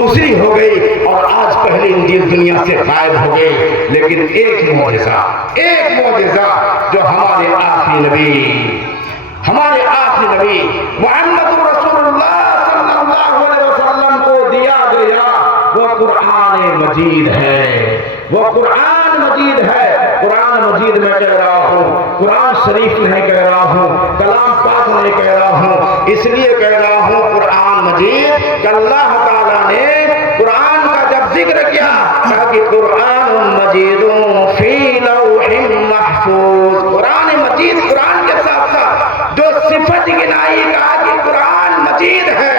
دوسری ہو گئی اور آج پہلی انجیل دنیا سے غائب ہو گئی، لیکن ایک معجزہ جو ہمارے آخری نبی محمد رسول اللہ صلی اللہ علیہ وسلم کو دیا گیا، وہ قرآن مجید ہے، وہ قرآن مجید ہے۔ قرآن مجید میں کہہ رہا ہوں، قرآن شریف نہیں کہہ رہا ہوں، کلام پاک نہیں کہہ رہا ہوں، اس لیے کہہ رہا ہوں قرآن مجید کہ اللہ تعالیٰ نے قرآن کا جب ذکر کیا کہ قرآن مجید فی لوح محفوظ، قرآن مجید، قرآن کے ساتھ ساتھ جو صفت گنائی کہا کہ قرآن مجید ہے،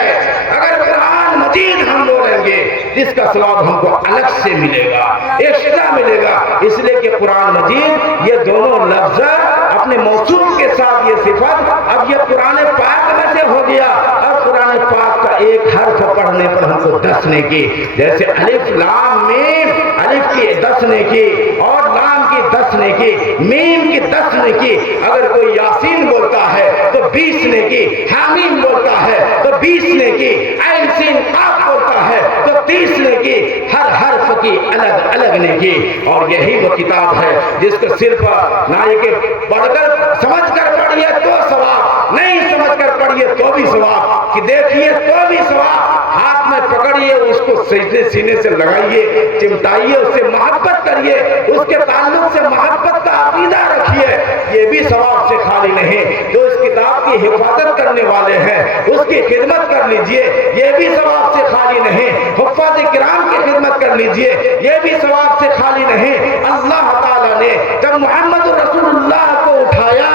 اگر قرآن مجید ہم بولیں گے جس کا ثواب ہم کو الگ سے ملے گا، ایکسٹرا ملے گا، اس لیے کہ قرآن مجید یہ دونوں لفظ اپنے موصوف کے ساتھ یہ صفت، اب یہ قرآن پاک میں سے ہو گیا، اور قرآن پاک کا ایک حرف پڑھنے پر ہم کو 10 نیکی، جیسے الف لام میم، الف کی 10 نیکی اور لام کی 10 نیکی، میم کی 10 نیکی، اگر کوئی یاسین بولتا ہے تو 20 نیکی، حامیم بولتا ہے تو 20 نیکی، عین سین قاف بولتا ہے تو 30 نیکی، ہر حرف کی الگ الگ نیکی۔ اور یہی وہ کتاب ہے جس کو صرف نہ یہ کہ پڑھ کر سمجھ کر پڑھیے تو ثواب، نہیں سمجھ کر پڑھیے تو بھی ثواب، کہ دیکھیے تو بھی ثواب، ہاتھ میں پکڑیے اس کو سجدے سینے سے لگائیے، چمٹائیے، اس سے محبت کریے، اس کے تعلق سے محبت کا عقیدہ رکھیے، یہ بھی ثواب سے خالی نہیں۔ جو اس کتاب کی حفاظت کرنے والے ہیں اس کی خدمت کر لیجئے، یہ بھی ثواب سے خالی نہیں۔ حفاظ کرام کی خدمت کر لیجئے، یہ بھی ثواب سے خالی نہیں۔ اللہ تعالیٰ نے جب محمد رسول اللہ کو اٹھایا،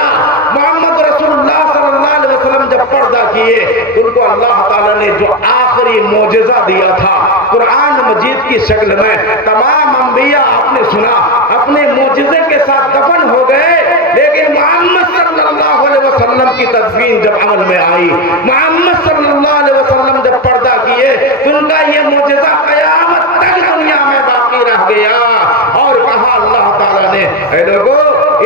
محمد رسول اللہ صلی اللہ علیہ وسلم جب پردہ کیے، ان کو اللہ تعالیٰ نے جو آخری معجزہ دیا تھا قرآن مجید کی شکل میں، تمام انبیاء آپ نے سنا اپنے معجزے کے ساتھ دفن ہو گئے، لیکن محمد صلی اللہ علیہ وسلم کی تدفین جب عمل میں آئی، محمد صلی اللہ علیہ وسلم جب پردہ کیے، تو ان کا یہ معجزہ قیامت تک دنیا میں باقی رہ گیا۔ اور کہا اللہ تعالیٰ نے، اے لوگو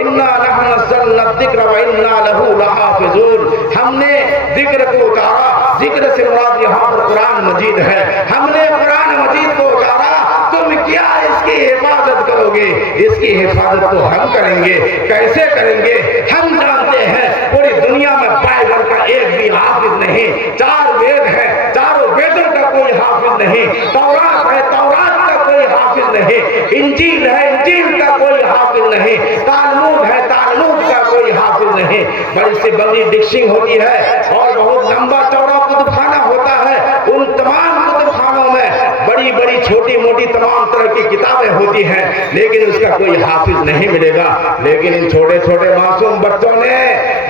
اِنَّا نَحْنُ نَزَّلْنَا الذِّكْرَ وَإِنَّا لَهُ لَحَافِظُونَ، ہم نے ذکر کو اتارا، ذکر سے مراد یہاں پر قرآن مجید ہے، ہم نے قرآن مجید کو اتارا، تم کیا اس کی حفاظت کرو گے؟ اس کی حفاظت تو ہم کریں گے، کیسے کریں گے؟ ہم جانتے ہیں پوری دنیا میں بائبل کا ایک بھی حافظ نہیں، 4 وید ہیں، چاروں ویدوں کا کوئی حافظ نہیں، تورات ہے، تورات کا کوئی حافظ نہیں، انجیل ہے، انجیل کا کوئی حافظ نہیں، تالمود ہے، تالمود کا کوئی حافظ نہیں۔ بڑی سے بڑی ڈکشنگ ہوتی ہے اور بہت لمبا چوڑا کتب خانہ ہوتا ہے، ان تمام کتب خانوں میں بڑی بڑی چھوٹی موٹی تمام طرح کی کتابیں ہوتی ہیں، لیکن اس کا کوئی حافظ نہیں ملے گا۔ لیکن ان چھوٹے چھوٹے معصوم بچوں نے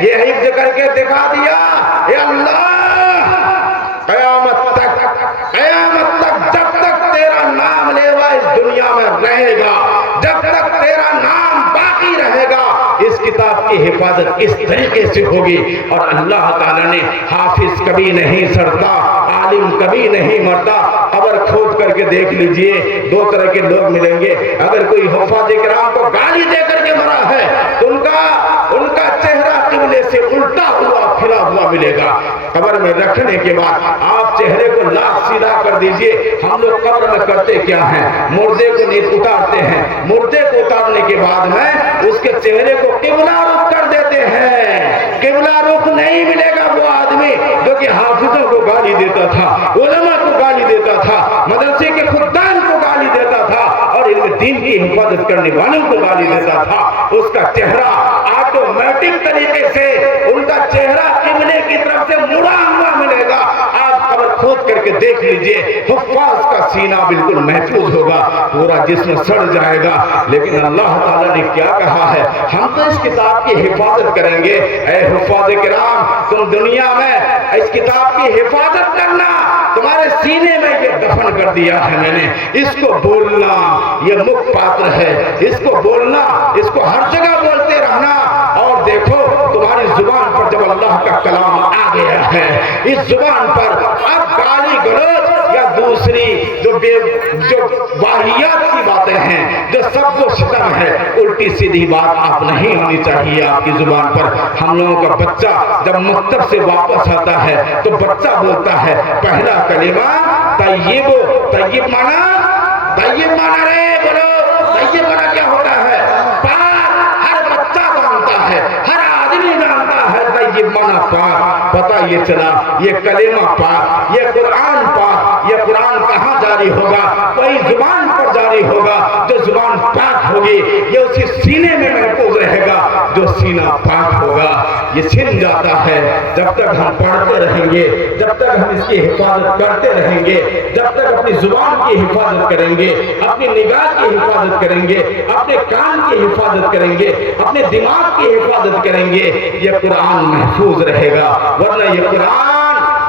یہ حفظ کر کے دکھا دیا، اے اللہ قیامت تک جب تک تیرا نام لیوا اس دنیا میں رہے گا، جب تک تیرا نام باقی رہے گا، اس کتاب کی حفاظت اس طریقے سے ہوگی۔ اور اللہ تعالیٰ نے حافظ کبھی نہیں سڑتا، عالم کبھی نہیں مرتا۔ قبر کھود کر کے دیکھ لیجئے، 2 طرح کے لوگ ملیں گے۔ اگر کوئی حفاظ کرام کو گالی دے کر کے مرا ہے تو ان کا چہرہ قبلے سے الٹا ہوا پھرا ہوا ملے گا۔ قبر میں رکھنے کے بعد آپ چہرے کو لاکھ سیدھا کر دیجئے۔ ہم لوگ قبر میں کرتے کیا ہیں؟ مردے کو نیت اتارتے ہیں، مردے کو اتارنے کے بعد میں اس کے چہرے کو قبلہ رخ کر دیتے ہیں۔ قبلہ رخ نہیں ملے گا وہ آدمی جو کہ حافظوں کو گالی دیتا تھا، علماء کو گالی دیتا تھا، مدرسے کے خدام کو گالی دیتا تھا، اور علم دین کی حفاظت کرنے والوں کو گالی دیتا تھا۔ اس کا چہرہ آٹومیٹک طریقے سے ان کا چہرہ قبلے کی طرف سے مڑا ہوا ملے گا۔ آپ قبر کھود کر کے دیکھ لیجئے، حفاظ کا سینہ بالکل محفوظ ہوگا، پورا جسم سڑ جائے گا۔ لیکن اللہ تعالیٰ نے کیا کہا ہے؟ ہم تو اس کتاب کی حفاظت کریں گے۔ اے حفاظ کرام، تم دنیا میں اس کتاب کی حفاظت کرنا، تمہارے سینے میں یہ دفن کر دیا ہے میں نے۔ اس کو بولنا یہ مکھ پاتر ہے، اس کو بولنا، اس کو ہر جگہ بولتے رہنا۔ اور دیکھو تمہاری زبان پر جب اللہ کا کلام آ گیا ہے، اس زبان پر اب گالی گلوچ یا دوسری جو واہیات کی باتیں ہیں، جو سب و شتم ہے، الٹی سیدھی بات آپ نہیں ہونی چاہیے آپ کی زبان پر۔ ہم لوگوں کا بچہ جب مکتب سے واپس آتا ہے تو بچہ بولتا ہے پہلا کلمہ طیب مانا رے بولو، طیب مانا کیا ہوتا ہے؟ پاک، ہر بچہ جانتا ہے، ہر آدمی جانتا ہے طیب مانا پاک۔ پتہ یہ چلا یہ کلمہ پاک، یہ قرآن پاک، یہ قرآن کہاں جاری ہوگا؟ وہی زبان پر جاری ہوگا جو زبان پاک ہوگی، یہ اسی سینے میں محفوظ رہے گا جو سینہ پاک ہوگا۔ یہ چھن جاتا ہے جب تک ہم پڑھتے رہیں گے، جب تک ہم اس کی حفاظت کرتے رہیں گے، جب تک اپنی زبان کی حفاظت کریں گے، اپنی نگاہ کی حفاظت کریں گے، اپنے کان کی حفاظت کریں گے، اپنے دماغ کی حفاظت کریں گے، یہ قرآن محفوظ رہے گا۔ ورنہ یہ قرآن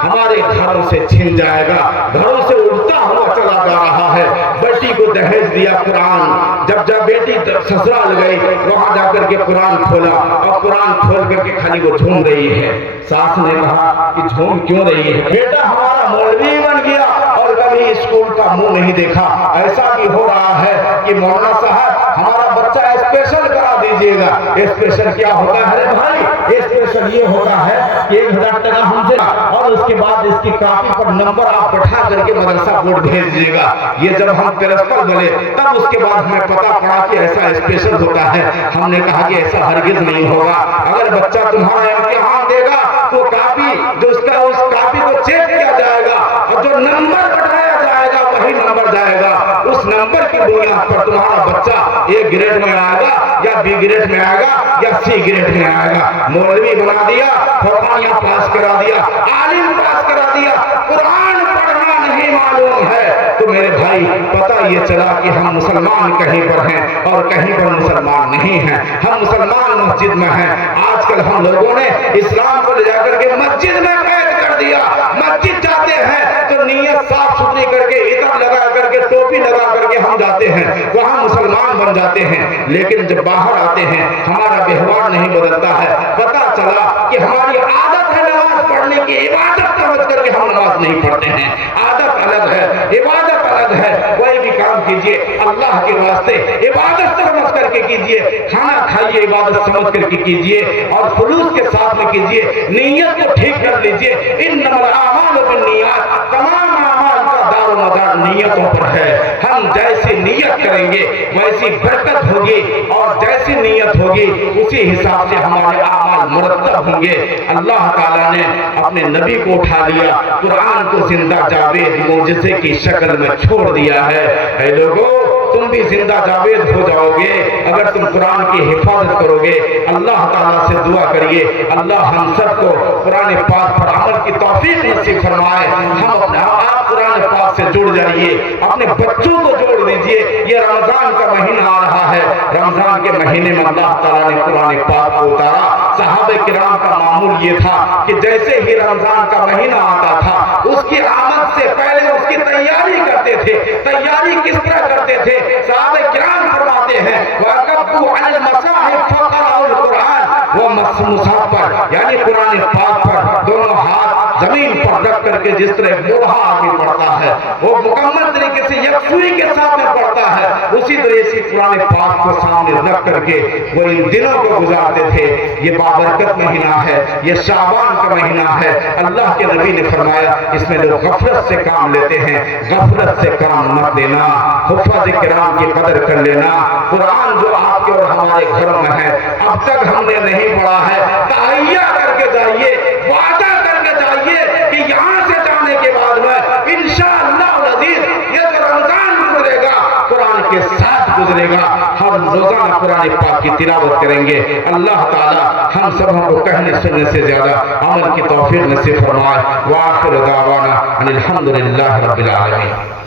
ہمارے گھروں سے چھن جائے گا، گھروں سے اڑتا ہوا چلا جا رہا ہے۔ بیٹی کو دہیج دیا قرآن، جب بیٹی سسرال گئی وہاں جا کر کے قرآن کھولا، اور قرآن کھول کر کے خالی وہ جھوم رہی ہے۔ ساس نے کہا کہ جھوم کیوں رہی ہے؟ بیٹا ہمارا مولوی بن گیا اور کبھی اسکول کا منہ نہیں دیکھا۔ ایسا بھی ہو رہا ہے کہ مولانا صاحب ہمارا بچہ اسپیشل کرا دیجئے گا۔ اسپیشل کیا ہوتا ہے رے بھائی؟ اسپیشل یہ ہوتا ہے کہ 1000 ٹکا ہم سے اور اس کے بعد اس کی کاپی پر نمبر آپ بٹھا کر کے مدرسہ بورڈ بھیج دیجئے گا۔ یہ جب ہم پرنسپل بنے تب اس کے بعد ہمیں پتا پڑا کہ ایسا اسپیشل ہوتا ہے۔ ہم نے کہا کہ ایسا ہرگز نہیں ہوگا۔ اگر بچہ تمہارا امتحان دے گا تو کاپی جو اس کاپی کو چیک کیا جائے گا اور جو نمبر بٹھایا جائے گا وہی نمبر جائے گا۔ اس نمبر کی بنیاد پر تمہارا بچہ A گریڈ میں آئے گا یا B گریڈ میں آئے گا یا C گریڈ میں آئے گا۔ مولوی بنا دیا، فوقانیہ پاس کرا دیا، عالم پاس کرا دیا، قرآن پڑھنا نہیں معلوم ہے تو میرے بھائی پتہ یہ چلا کہ ہم مسلمان کہیں پر ہیں اور کہیں پر مسلمان نہیں ہیں۔ ہم مسلمان مسجد میں ہیں۔ آج کل ہم لوگوں نے اسلام کو لے جا کر کے مسجد میں قید کر دیا۔ مسجد جاتے ہیں تو نیت صاف ستھری کر کے عطر لگا کر کے ٹوپی لگا کر کے ہم جاتے ہیں، وہاں مسلمان بن جاتے ہیں، لیکن جب باہر آتے ہیں ہمارا ویوہار نہیں بدلتا ہے۔ پتہ چلا کہ ہماری عادت ہے نماز پڑھنے کی، عبادت سمجھ کر کے ہم نماز نہیں پڑھتے ہیں۔ عادت الگ ہے، عبادت الگ ہے۔ کوئی بھی کام کیجئے اللہ کے واسطے عبادت سمجھ کر کے کیجئے، کھانا کھائیے عبادت سمجھ کر کے کیجئے اور خلوص کے ساتھ میں کیجئے، نیت کو ٹھیک کر لیجئے۔ انما الاعمال بالنیات، تمام اعمال کا دار و مدار نیتوں پر ہے۔ ہم جیسی نیت کریں گے ویسی برکت ہوگی اور جیسی نیت ہوگی اسی حساب سے ہمارے اعمال مرتب ہوں گے۔ اللہ تعالیٰ نے اپنے نبی کو اٹھا لیا، قرآن کو زندہ جاوید معجزے کی شکل میں چھوڑ دیا ہے۔ اے لوگو تم بھی زندہ جاوید ہو جاؤ گے اگر تم قرآن کی حفاظت کرو گے۔ اللہ تعالیٰ سے دعا کریے اللہ ہم سب کو قرآن پاک پر عمل کی توفیق نصیب فرمائے۔ ہم اپنے آپ قرآن پاک سے جڑ جائیے، اپنے بچوں کو جوڑ دیجئے۔ یہ رمضان کا مہینہ آ رہا ہے، رمضان کے مہینے میں اللہ تعالیٰ نے قرآن پاک کو اتارا۔ صحابہ کرام کا معمول یہ تھا کہ جیسے ہی رمضان کا مہینہ آتا تھا اس کی آمد سے پہلے اس کی تیاری کرتے تھے۔ تیاری کس طرح کرتے تھے؟ صحابہ کرام فرماتے ہیں وَأَكَبُّوا عَلَى الْمَصَاحِفِ فَقَرَأُوا الْقُرْآنَ، وہ مصحف پر یعنی قرآن پاک پر دونوں ہاتھ زمین پر رکھ کر کے جس طرح بوڑھا آدمی پڑھتا ہے وہ مکمل طریقے سے یکسوئی کے ساتھ میں پڑھتا ہے، اسی طرح سے قرآن پاک کو سامنے رکھ کر کے وہ ان دنوں کو گزارتے تھے۔ یہ بابرکت مہینہ ہے، یہ شعبان کا مہینہ ہے۔ اللہ کے نبی نے فرمایا اس میں لوگ غفلت سے کام لیتے ہیں، غفلت سے کام مت لینا، حفاظ کرام کی قدر کر لینا۔ قرآن جو آپ کے اور ہمارے گھروں میں ہے اب تک ہم نے نہیں پڑھا ہے، تہیہ کر کے جائیے، وعدہ کر کے جائیے کہ یہاں سے جانے کے بعد میں انشاءاللہ العزیز یہ جو رمضان گزرے گا قرآن کے ساتھ گزرے گا۔ ہم روزانہ قرآن پاک کی تلاوت کریں گے۔ اللہ تعالی ہم سب کو کہنے سننے سے زیادہ عمل کی توفیق نصیب فرمائے۔ وآخر دعوانا ان الحمدللہ رب العالمین۔